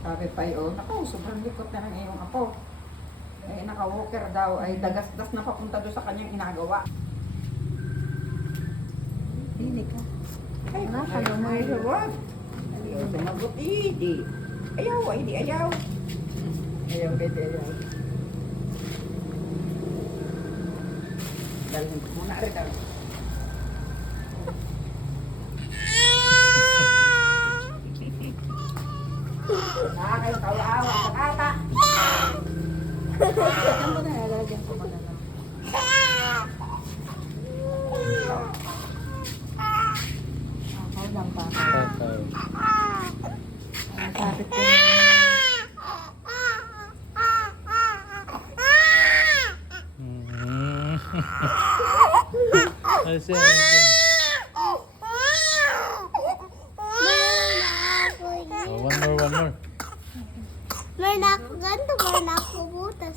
Sabi pa yun, ako, sobrang likot na ng iyong apo. Eh, naka-walker daw, ay dagas-das na papunta doon sa kanyang inagawa. Hindi ka. Ay, Wala ka ayaw mo naman. yung sagot. Ayaw sumagot, di. Ayaw, ay di ayaw. Ayaw, pwede ayaw. Dalhin ko muna rin daw. Nakakayong kawa-awa sa kata. Saan ba nalalagyan ko malala? Ako lang pa. Tatay. Ang kapit ko. Ay, siya. Oh, one more. Meron ako ganito, meron ako butas.